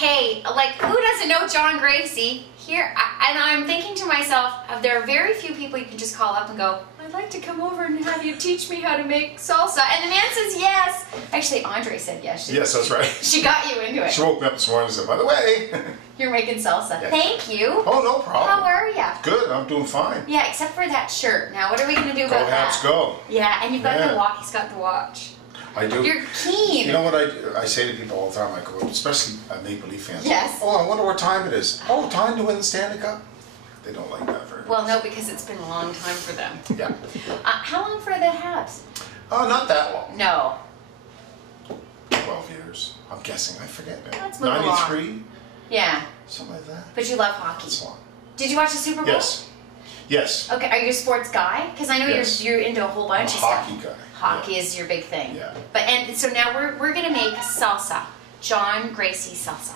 hey, like, who doesn't know John Gracie? Here, and I'm thinking to myself, there are very few people you can just call up and go, I'd like to come over and have you teach me how to make salsa. And the man says yes. Actually, Andre said yes. Yes, that's right. She got you into it. She woke me up this morning and said, by the way. You're making salsa. Yeah. Thank you. Oh, no problem. How are you? Good, I'm doing fine. Yeah, except for that shirt. Now, what are we going to do about that? Go Habs, go. Yeah, and you've got the watch. He's got the watch. I do. You're keen. You know what I say to people all the time, I go, especially Maple Leaf fans. Yes. Oh, I wonder what time it is. Oh, time to win the Stanley Cup? They don't like that very much. Well, no, because it's been a long time for them. Yeah. How long for the Habs? Oh, not that long. No. 12 years. I'm guessing. I forget. Let's move 93? along. Yeah. Something like that. But you love hockey. That's long. Did you watch the Super Bowl? Yes. Yes. Okay, are you a sports guy? Because I know Yes. you're into a whole bunch of I'm a hockey stuff. guy. Hockey Yeah. is your big thing. Yeah. And so now we're gonna make salsa. John Gracie salsa.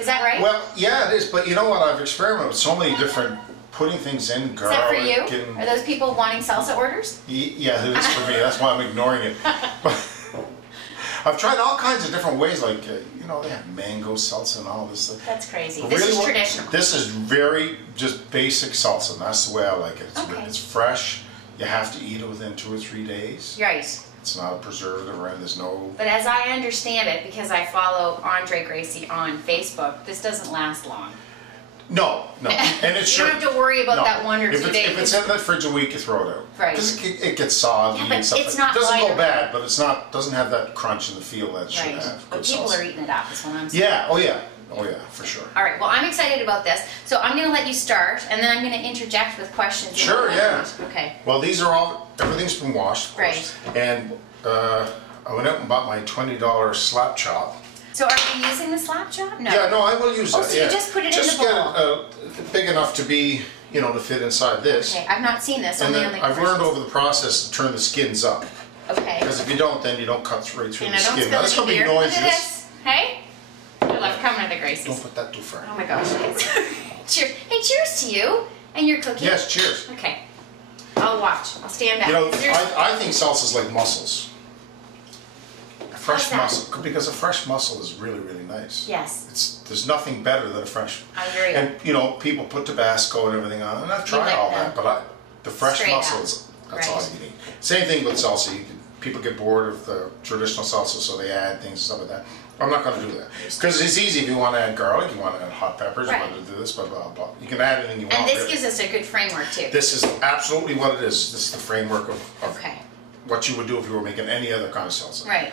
Is that right? Well, yeah, it is. But you know what? I've experimented with so many different putting things in. Is that for you? And, Are those people wanting salsa orders? yeah, it is for me. That's why I'm ignoring it. But I've tried all kinds of different ways. Like you know, they have mango salsa and all this. That's crazy. But This really is traditional. This is very just basic salsa, and that's the way I like it. It's fresh. You have to eat it within 2 or 3 days. Right. It's not a preservative, and there's no. But as I understand it, because I follow Andre Gracie on Facebook, this doesn't last long. No, and it's you don't have to worry about that 1 or 2 days. If it's in the fridge a week, you throw it out. Right. Because it gets soggy Yeah, but and stuff. it's not it doesn't lighter. go bad, but it's not. Doesn't have that crunch and the feel that it should Right. have. But Good people salsa. are eating it up, is what I'm saying. Yeah. Oh yeah. Oh yeah. For sure. All right. Well, I'm excited about this. So I'm going to let you start, and then I'm going to interject with questions. Sure. Yeah. Okay. Well, these are all. Everything's been washed, of course. And I went out and bought my $20 slap chop. So are you using the slap chop? No. Yeah, no, I will use Oh, that. so yeah. you just put it in the bowl. Just get it big enough to be, you know, to fit inside this. Okay, I've not seen this. And Only then on the I've learned commercials. over the process to turn the skins up. Okay. Because if you don't, then you don't cut right through And the I don't skin. spill Now, that's any going to be beer. Look noisy. at this. Hey? I love coming to the Gracies. Don't put that too far. Oh my gosh. Cheers. Hey, cheers to you and your cookie. Yes, cheers. Okay. I'll watch. I'll stand back. You know, Is there- I think salsa's like mussels. A fresh that? mussel, because a fresh mussel is really, really nice. Yes. There's nothing better than a fresh. I agree. And you know, people put Tabasco and everything on, and I've tried like all that. that, but the fresh Straight mussels, that's all Right. you need. Same thing with salsa. People get bored of the traditional salsa, so they add things and stuff like that. I'm not going to do that because it's easy. If you want to add garlic, you want to add hot peppers, Right. you want to do this, blah blah blah. You can add anything you want. And this really. gives us a good framework too. This is absolutely what it is. This is the framework of Okay. what you would do if you were making any other kind of salsa. Right.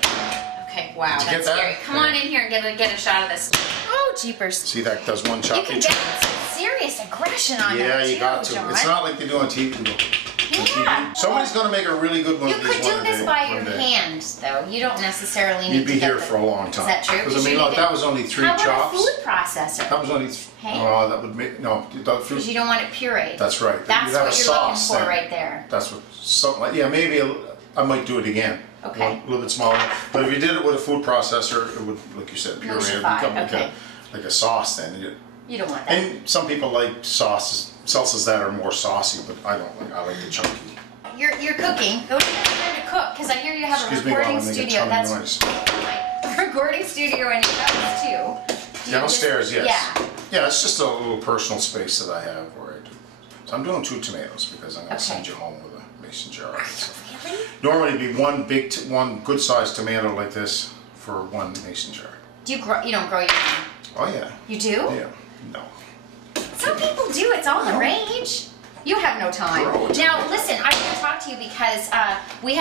Okay. Wow. Did you That's get that? scary. Come on in here and get a shot of this. Oh, jeepers. See, that does one chop. You can get some serious aggression on Yeah, that you too, got to. John. It's not like they do on TV. Yeah. Somebody's going to make a really good one You of these could do one this day, by one your day. hand, though. You don't necessarily need You'd be to get here the- for a long time. Is that true? Because I mean, look, that was only 3 How about chops. a food processor? That was only. Hey? Oh, that would make no. Because you don't want it pureed. That's right. That's You'd have what a you're sauce looking for then. right there. That's what something like. Yeah, maybe I might do it again. Okay. A little bit smaller. But if you did it with a food processor, it would, like you said, puree. It would Emulsify, become okay. like a sauce then. You don't want that. And some people like salsas that are more saucy, but I don't like. I like the chunky. You're cooking. Go to to cook, because I hear you have Excuse a me while recording I make a studio. ton of That's noise. a recording studio in your house too. Do you Downstairs, just- yes. Yeah. Yeah, it's just a little personal space that I have where I do. So I'm doing 2 tomatoes because I'm going to send Okay. you home with a mason jar. Really? Normally it'd be one good sized tomato like this for 1 mason jar. Do you grow? You don't grow your own. Oh yeah. You do? Yeah. No. Some people do. It's all the No. rage. You have no time. Grow it. Now, listen, I want to talk to you because we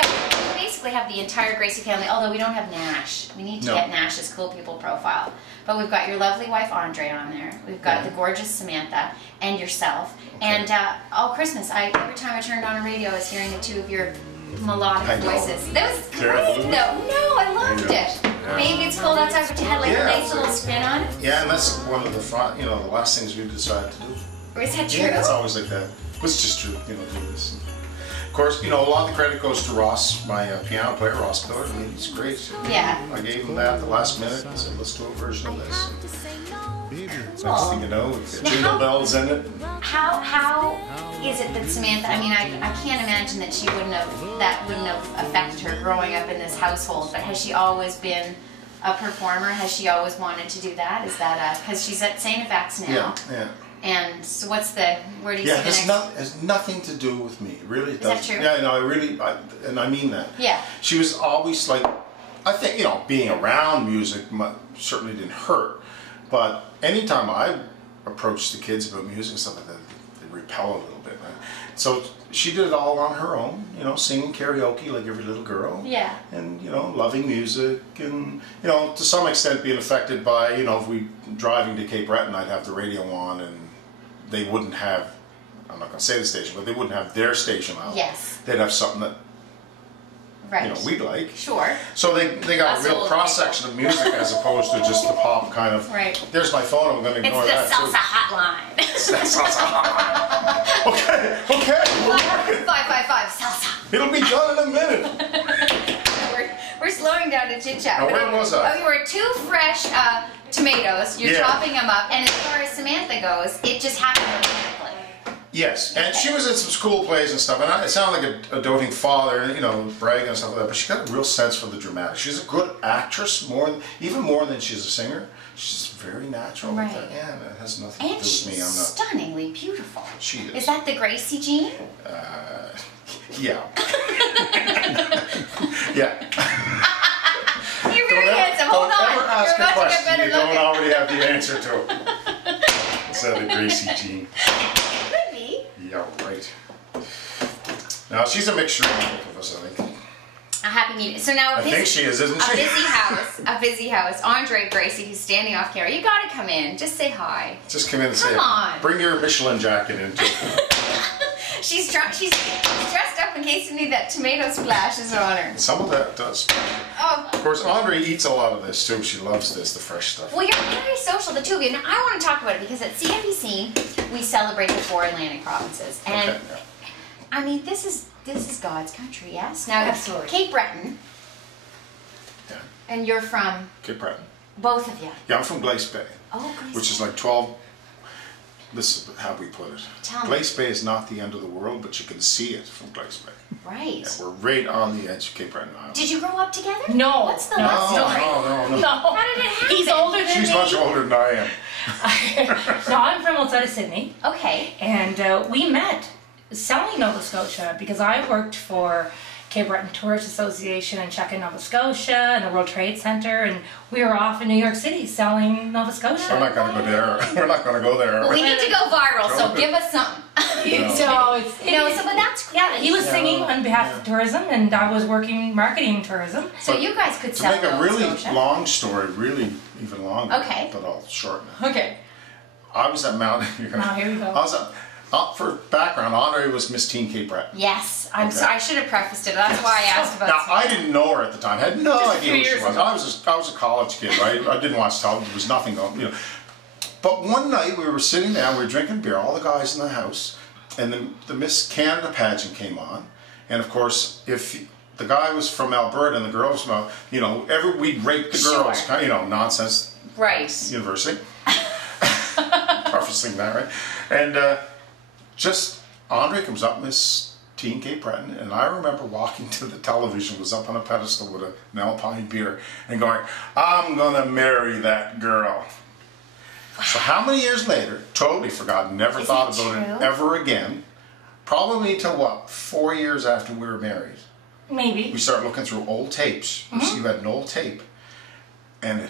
basically have the entire Gracie family, although we don't have Nash. We need to No. get Nash's cool people profile. But we've got your lovely wife, Andre, on there. We've got Yeah. the gorgeous Samantha and yourself. Okay. And all Christmas, every time I turned on a radio, I was hearing the 2 of your melodic I know. voices. That was Terrible, great, isn't though. it? No, I loved Yeah. it. Maybe it's cold outside, but you had like Yeah, a nice it's little spin on it. Yeah, and that's one of the the last things we've decided to do. Is that true? Yeah, it's always like that. It's just true, do this. Of course, a lot of the credit goes to Ross, my piano player, Ross Pillard. I mean, he's great. Yeah. I gave him that at the last minute and said, let's do a version of this. Next thing you know, it's got jingle bells in it. How is it that Samantha? I mean, I can't imagine that wouldn't have affected her growing up in this household. But has she always been a performer? Has she always wanted to do that? Is that because she's at St. FX now? Yeah. And so where do you see the next? It has nothing to do with me. It really doesn't. Is that true? Yeah, no, and I mean that. Yeah. She was always like, I think, being around music certainly didn't hurt, but anytime I approached the kids about music and stuff like that, they repel a little bit, right? So she did it all on her own, singing karaoke like every little girl. Yeah. And, loving music and, to some extent being affected by, if we driving to Cape Breton, I'd have the radio on and they wouldn't have, I'm not going to say the station, but they wouldn't have their station on. Yes. They'd have something that, we'd like. Sure. So they got Us a real old cross-section of music as opposed to just the pop kind of, there's my phone, I'm going to ignore that. It's the salsa hotline. It's the salsa hotline. Okay. 555 salsa. It'll be done in a minute. We're slowing down to chit chat. Now, where was I? Oh, you were 2 fresh tomatoes. You're chopping them up, and as far as Samantha goes, it just happened organically. Yes, and she was in some school plays and stuff, and it sounded like a doting father, bragging and stuff like that, but she got a real sense for the dramatic. She's a good actress, even more than she's a singer. She's very natural. Right. With that. Yeah, it has nothing to do with she's me. I'm not. Stunningly beautiful. She is. Is that the Gracie gene? Yeah. Yeah. You're very handsome. Hold on. Don't ever ask You're a about to get question better you don't looking. already have the answer to. Is that a Gracie gene? Could be. Yeah, right. Now, she's a mixture of both of us, I think. A happy meeting. So now I think she is, isn't she? A busy house. Andre Gracie, who's standing off camera. You gotta come in. Just say hi. Just come in and say, Come on. Bring your Michelin jacket in too. She's dressed up in case you need that tomato splash is on her. Some of that does. Oh. Of course, Andre eats a lot of this too. She loves this, the fresh stuff. Well, you're very social, the two of you. Now, I want to talk about it because at CNBC, we celebrate the 4 Atlantic provinces. And, Okay, yeah. I mean, this is God's country, yes? Now, Absolutely. Cape Breton, Yeah. and you're from, Cape Breton. both of you. Yeah, I'm from Glace Bay, Oh, Gracie. which is like 12. This is how we put it. Tell me. Glace Bay is not the end of the world, but you can see it from Glace Bay. Right. Yeah, we're right on the edge of Cape Breton Island. Did you grow up together? No. What's the No. love story? No. No. How did it happen? He's older than She's me. much older than I am. No, I'm from outside of Sydney, Okay. and we met selling Nova Scotia because I worked for Cape Breton Tourist Association and Czech in Nova Scotia and the World Trade Center, and we were off in New York City selling Nova We're Scotia. not going to go there. We're not going to go there. Well, we need to go viral, so give us something. So it's but that's great. yeah. He was singing on behalf of tourism, and I was working marketing tourism. So you guys could To sell make a Nova really Scotia. long story, really even longer, Okay. but I'll shorten it. Okay. I was at Mount. Now, here we go. I was at. For background, Andre was Miss Teen Cape Breton. Yes, I'm Okay. sorry. I should have prefaced it. That's why I asked about. Now, I didn't know her at the time. I had no Just a idea few who she years was. ago. I was a college kid, right? I didn't watch television. There was nothing going. But one night we were sitting down, we were drinking beer, all the guys in the house, and the Miss Canada pageant came on, and of course, if the guy was from Alberta and the girl was from, we'd rate the girls, Sure. nonsense Right. university. Prefacing that, right? And just Andre comes up, Miss Teen Cape Breton, and I remember walking to the television, was up on a pedestal with an Alpine beer, and going, I'm gonna marry that girl. Wow. So how many years later, totally forgotten, never Is thought it about it true? ever again, probably till 4 years after we were married, Maybe. we started looking through old tapes. You had an old tape, and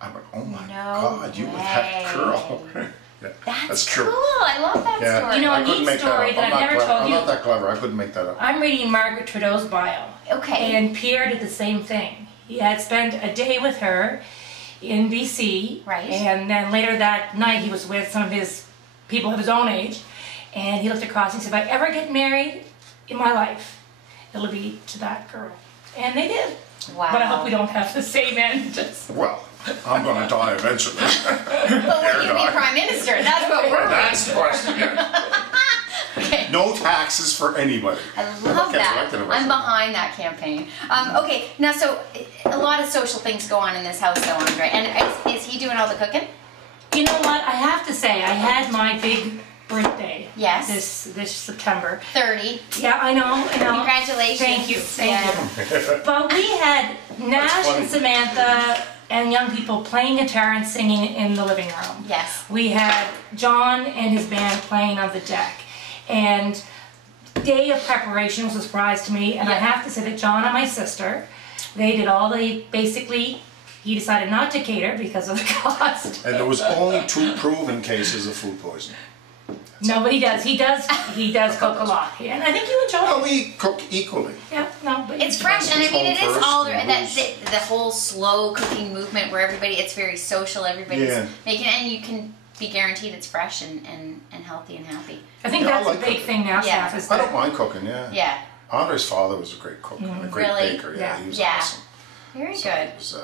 I went, oh my God, you were that girl. Yeah, That's true. cool. I love that Yeah. story. You know, I a couldn't neat make story that up. that I've never told I'm you. not that clever. I couldn't make that up. I'm reading Margaret Trudeau's bio. Okay. And Pierre did the same thing. He had spent a day with her in BC. Right. And then later that night he was with some of his people of his own age. And he looked across and he said, if I ever get married in my life, it'll be to that girl. And they did. Wow. But I hope we don't have the same end. Well, I'm going to die eventually. But will you be prime minister? That's what we're That's the question. Okay. No taxes for anybody. I Never love gets that. elected I'm eventually. behind that campaign. Okay, now so a lot of social things go on in this house, though, Andre. And is he doing all the cooking? You know what? I have to say, I had my big birthday. Yes. This September. 30. Yeah, I know. Congratulations. Thank you. Yeah. You. But we had Nash and Samantha and young people playing guitar and singing in the living room. Yes. We had John and his band playing on the deck. And day of preparation was a surprise to me. And I have to say that John and my sister, they did all the, basically, he decided not to cater because of the cost. And there was only 2 proven cases of food poisoning. No, but he does cook a lot. And I think you enjoy No, it. we cook equally. Yeah, no, but It's fresh, and I mean, it is all and the whole slow cooking movement where it's very social, everybody's making it, and you can be guaranteed it's fresh and healthy and happy. I think that's a big thing now, Yeah. Steph, is I that don't mind cooking, yeah. Yeah. Andre's father was a great cook, a great Really? baker. Yeah, he was Yeah. awesome. Very So good. it was,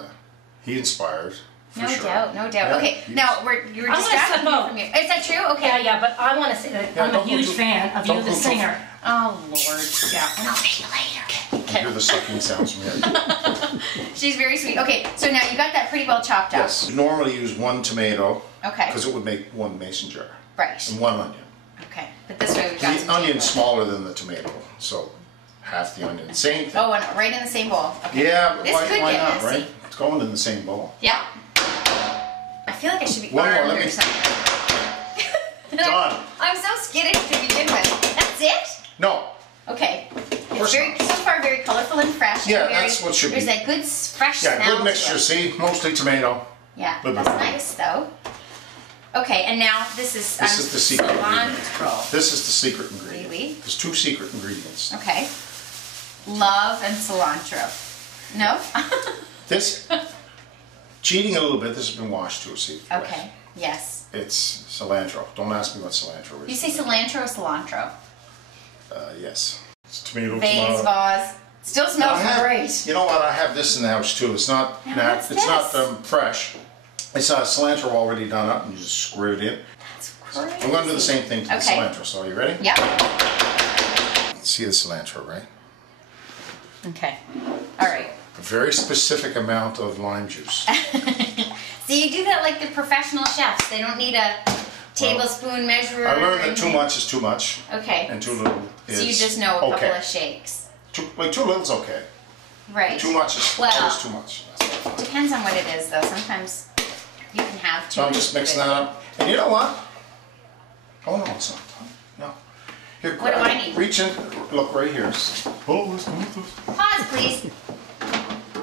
he inspired. For No sure. doubt, no doubt. Yeah, Okay, he now was- you were I'm gonna distracting step me out. from you. Is that true? Okay. Yeah, but I want to say that Yeah, I'm a don't go huge too- fan of don't you, the go too- singer. Oh Lord. Yeah. And I'll pay you later. I hear the sucking sounds from here. She's very sweet. Okay, so now you got that pretty well chopped up. Yes. You normally use 1 tomato Okay. because it would make 1 mason jar. Right. And 1 onion. Okay. But this way we've got some The onion's tomato. smaller than the tomato, so half the onion. Same thing. Oh, and right in the same bowl. Okay. Yeah, but This why could not, get messy. right? It's going in the same bowl. Yeah. I feel like I should be One more, armed let or me- something. Done. I'm so skittish to begin with. That's it? No. Okay. It's course very, not. so far very colorful and fresh. Yeah, and very, that's what should there's be. that good fresh Yeah, smell good to mixture. it. See, mostly tomato. Yeah, Little that's bit. nice though. Okay, and now this is This is the secret ingredient. cilantro. This is the secret ingredient. Really? There's 2 secret ingredients. Okay. Love and cilantro. No? This, cheating a little bit, this has been washed too, see? Okay. Yes. It's cilantro. Don't ask me what cilantro is. You say cilantro or cilantro? Yes. It's tomato, Vase, tomato. vase. Still smells I have- great. You know what? I have this in the house too. It's not Now, what's it's not this? Fresh. It's cilantro already done up, and you just screw it in. That's crazy. I'm going to do the same thing to the Okay. cilantro. So, are you ready? Yep. See the cilantro, right? Okay. All right. A very specific amount of lime juice. So you do that like the professional chefs. They don't need a tablespoon measurer. I learned that or too anything. much is too much, Okay. and too little is So you just know a couple okay. of shakes. Too little's okay. Right. Too much is Well, always too much. That's what I find. depends on what it is, though. Sometimes you can have too So I'm much just of mixing it. that up. And you know what? Oh no, it's not. No. Here, What do grab I it. need? Reach in. Look right here. Oh, this. Pause, please.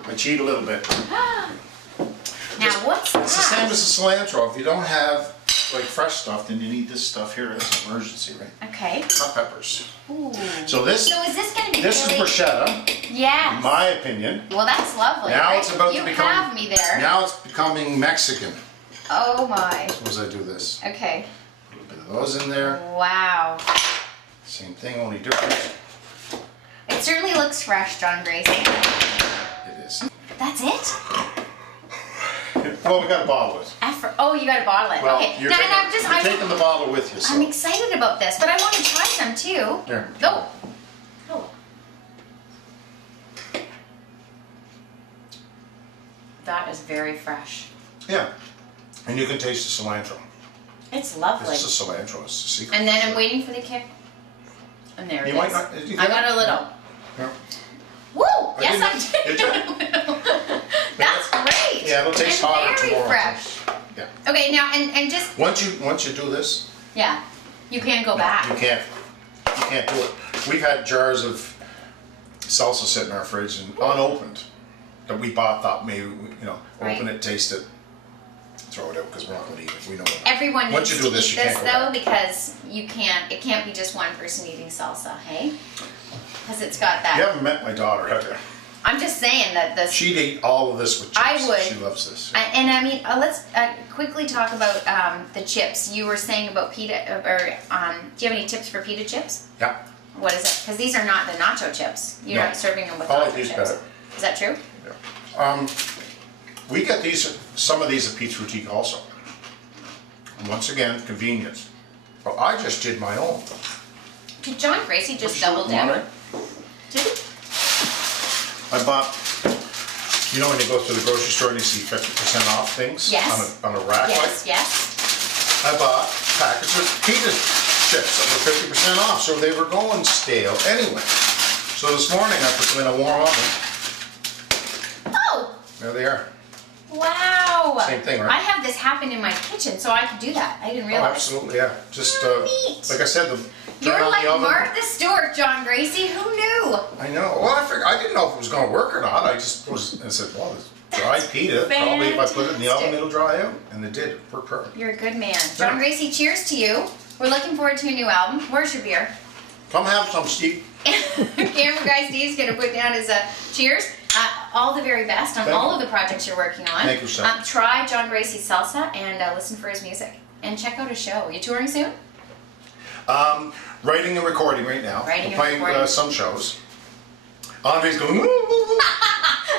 I cheat a little bit. Now, what's that? It's the same as the cilantro. If you don't have like fresh stuff, then you need this stuff here as an emergency, right? Okay. Hot peppers. Ooh. So this So is this going to be this is really... bruschetta, Yes. in my opinion. Well, that's lovely. Now right? it's about you to become. have me there. Now it's becoming Mexican. Oh my. Suppose I do this. Okay. A little bit of those in there. Wow. Same thing, only different. It certainly looks fresh, John Gracie. It is. That's it? Well, we got to bottle it. Oh, you got to bottle it. Well, okay. you're, Now, taking, and I'm just, you're taking the bottle with you. So. I'm excited about this, but I want to try some too. Here. No. Oh. That is very fresh. Yeah. And you can taste the cilantro. It's lovely. It's the cilantro. It's the secret. And then I'm waiting for the kick. And there it You is. might not. You I get got it? a little. Yeah. Woo! I Yes, I did. do. That's great. Yeah, it'll taste and hotter very tomorrow. fresh. Yeah. Okay, now and just Once you do this, yeah, you can't go back. you can't do it. We've had jars of salsa sit in our fridge and unopened that we thought maybe Right. open it, taste it, throw it out because we're not going to eat it. We know that. Everyone Once needs you to do this, eat you this can't go though back. because it can't be just one person eating salsa, hey? Because it's got that. You haven't met my daughter, have you? I'm just saying that this. She'd eat all of this with chips. I would. She loves this. And I mean, let's quickly talk about the chips. You were saying about pita, or do you have any tips for pita chips? Yeah. What is it? Because these are not the nacho chips. You're No. not serving them with I like nacho these chips. better. Is that true? Yeah. We get some of these at Pete's Boutique also. And once again, convenience. But I just did my own. Did John Gracie just Sure, double down? Monterey. Did he? I bought, when you go to the grocery store and you see 50% off things Yes. on a rack Yes, like, yes. I bought packages of pita chips that were 50% off, so they were going stale anyway. So this morning I put them in a warm oven. Oh! There they are. Wow! Same thing, right? I have this happen in my kitchen, so I could do that. I didn't Oh, realize. absolutely, yeah. Just, Neat. like I said, You're turn on like the oven. Martha Stewart, John Gracie. Who knew? I know. Well, I didn't know if it was going to work or not. I just was, I said, well, it's dry pita. Probably if I put it in the oven, fantastic. it'll dry out. And it did. It worked perfect. You're a good man. John Gracie, cheers to you. We're looking forward to a new album. Where's your beer? Come have some, Steve. Camera guy Steve's going to put down his cheers. All the very best on Thank all you. of the projects you're working on. Thank you, sir. Try John Gracie Salsa and listen for his music. And check out his show. Are you touring soon? Writing and recording right now. Writing We're and playing recording. some shows. Andre's going, woo, woo, woo.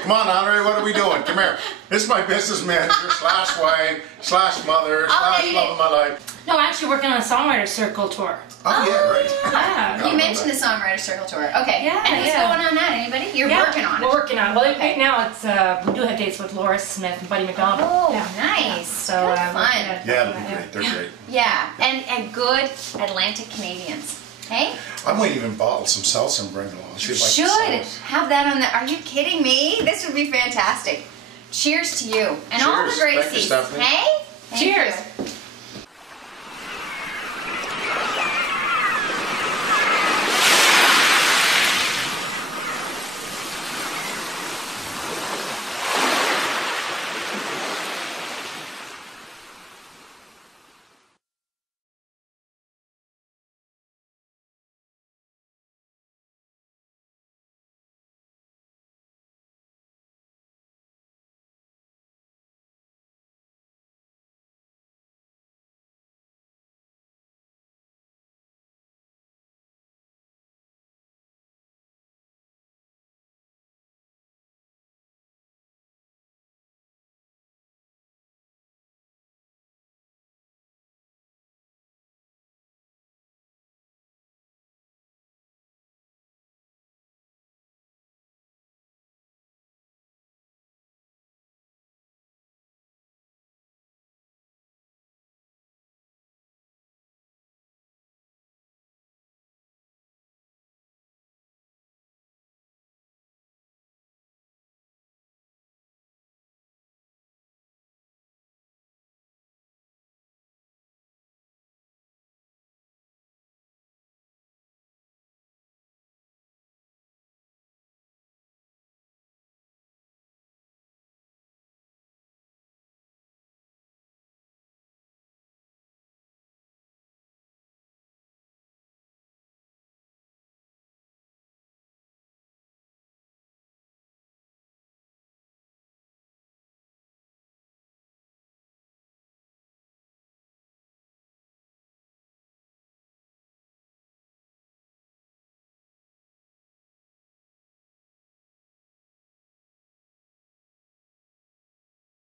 Come on, Andre, what are we doing? Come here. This is my business manager slash wife slash mother slash hate love it. of my life. No, actually working on a songwriter circle tour. Oh, yeah, right. Yeah. You mentioned the Songwriter Circle Tour. Okay. Yeah, And who's yeah. going on that? Anybody? You're working on it. We're working on it. Well, Okay. right now it's we do have dates with Laura Smith and Buddy McDonald. Oh, Yeah. nice. So Good we're fun. gonna- Yeah, it'll be great. They're great. Yeah, and good Atlantic Canadians. Hey? I might even bottle some salsa and bring it along. She'd like Should the sauce. have that on the. Are you kidding me? This would be fantastic. Cheers to you and all the Cheers. Thank you, Gracies. Stephanie. Hey? Thank Cheers. you.